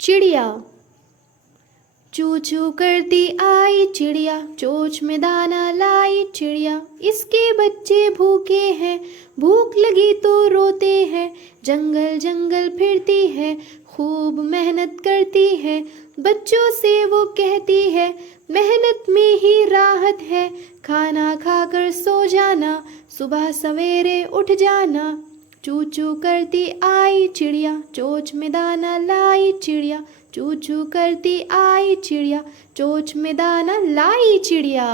चिड़िया। चू चू करती आई चिड़िया, चोंच में दाना लाई चिड़िया। इसके बच्चे भूखे हैं, भूख लगी तो रोते हैं। जंगल जंगल फिरती है, खूब मेहनत करती है। बच्चों से वो कहती है, मेहनत में ही राहत है। खाना खाकर सो जाना, सुबह सवेरे उठ जाना। चू चू करती आई चिड़िया, चोंच में दाना लाई चिड़िया। चू चू करती आई चिड़िया, चोंच में दाना लाई चिड़िया।